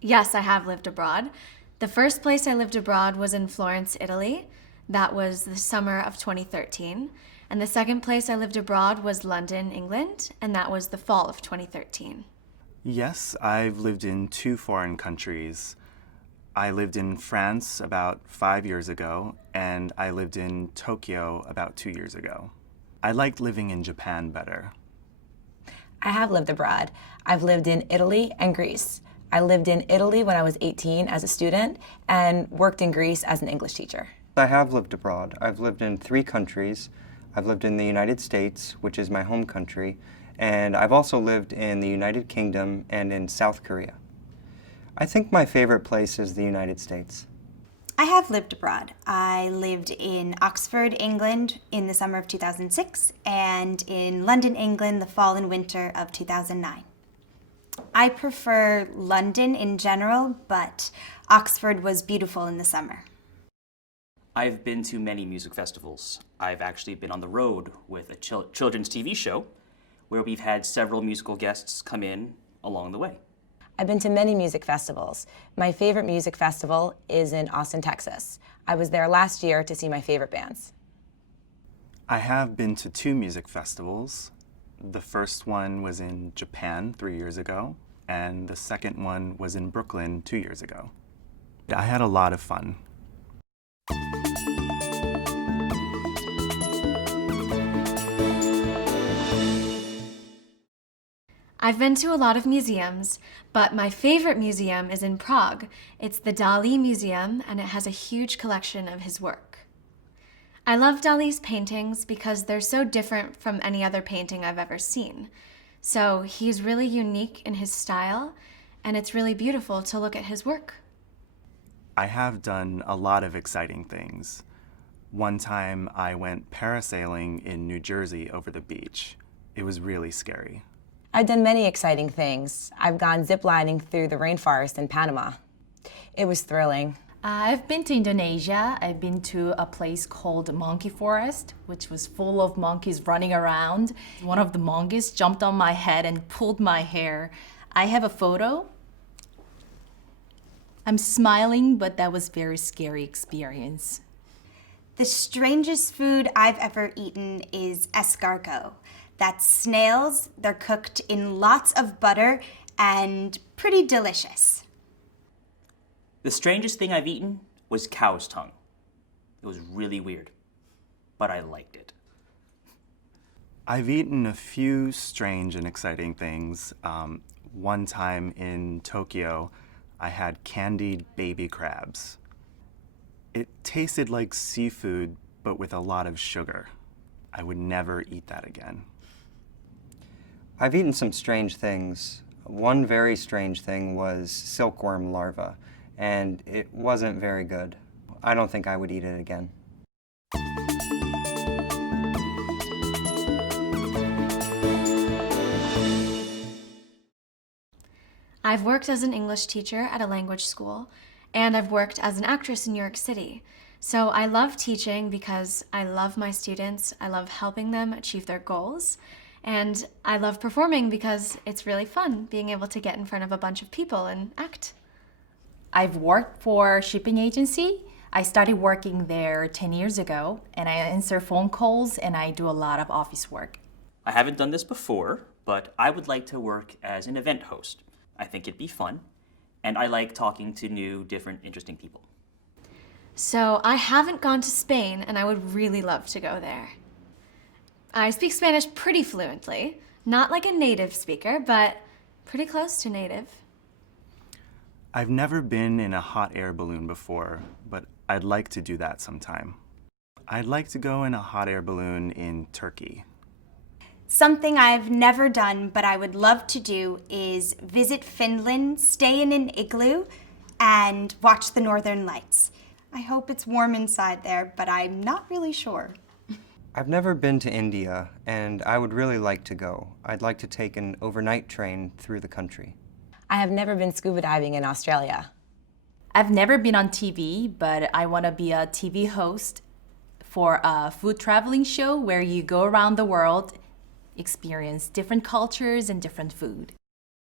Yes, I have lived abroad. The first place I lived abroad was in Florence, Italy. That was the summer of 2013. And the second place I lived abroad was London, England, and that was the fall of 2013. Yes, I've lived in two foreign countries. I lived in France about 5 years ago, and I lived in Tokyo about 2 years ago. I liked living in Japan better. I have lived abroad. I've lived in Italy and Greece. I lived in Italy when I was 18 as a student and worked in Greece as an English teacher. I have lived abroad. I've lived in 3 countries. I've lived in the United States, which is my home country, and I've also lived in the United Kingdom and in South Korea. I think my favorite place is the United States. I have lived abroad. I lived in Oxford, England in the summer of 2006 and in London, England the fall and winter of 2009. I prefer London in general, but Oxford was beautiful in the summer. I've been to many music festivals. I've actually been on the road with a children's TV show where we've had several musical guests come in along the way. I've been to many music festivals. My favorite music festival is in Austin, Texas. I was there last year to see my favorite bands. I have been to two music festivals. The first one was in Japan 3 years ago, and the second one was in Brooklyn 2 years ago. I had a lot of fun. I've been to a lot of museums, but my favorite museum is in Prague. It's the Dali Museum, and it has a huge collection of his work. I love Dali's paintings because they're so different from any other painting I've ever seen. So he's really unique in his style, and it's really beautiful to look at his work. I have done a lot of exciting things. One time I went parasailing in New Jersey over the beach. It was really scary. I've done many exciting things. I've gone ziplining through the rainforest in Panama. It was thrilling. I've been to Indonesia. I've been to a place called Monkey Forest, which was full of monkeys running around. One of the monkeys jumped on my head and pulled my hair. I have a photo. I'm smiling, but that was a very scary experience. The strangest food I've ever eaten is escargot. That's snails. They're cooked in lots of butter and pretty delicious. The strangest thing I've eaten was cow's tongue. It was really weird, but I liked it. I've eaten a few strange and exciting things. One time in Tokyo, I had candied baby crabs. It tasted like seafood, but with a lot of sugar. I would never eat that again. I've eaten some strange things. One very strange thing was silkworm larva, and it wasn't very good. I don't think I would eat it again. I've worked as an English teacher at a language school, and I've worked as an actress in New York City. So I love teaching because I love my students, I love helping them achieve their goals, and I love performing because it's really fun being able to get in front of a bunch of people and act. I've worked for a shipping agency. I started working there 10 years ago, and I answer phone calls and I do a lot of office work. I haven't done this before, but I would like to work as an event host. I think it'd be fun, and I like talking to new, different, interesting people. So I haven't gone to Spain, and I would really love to go there. I speak Spanish pretty fluently, not like a native speaker, but pretty close to native. I've never been in a hot air balloon before, but I'd like to do that sometime. I'd like to go in a hot air balloon in Turkey. Something I've never done but I would love to do is visit Finland, stay in an igloo, and watch the Northern Lights. I hope it's warm inside there, but I'm not really sure. I've never been to India, and I would really like to go. I'd like to take an overnight train through the country. I have never been scuba diving in Australia. I've never been on TV, but I want to be a TV host for a food traveling show where you go around the world, experience different cultures and different food.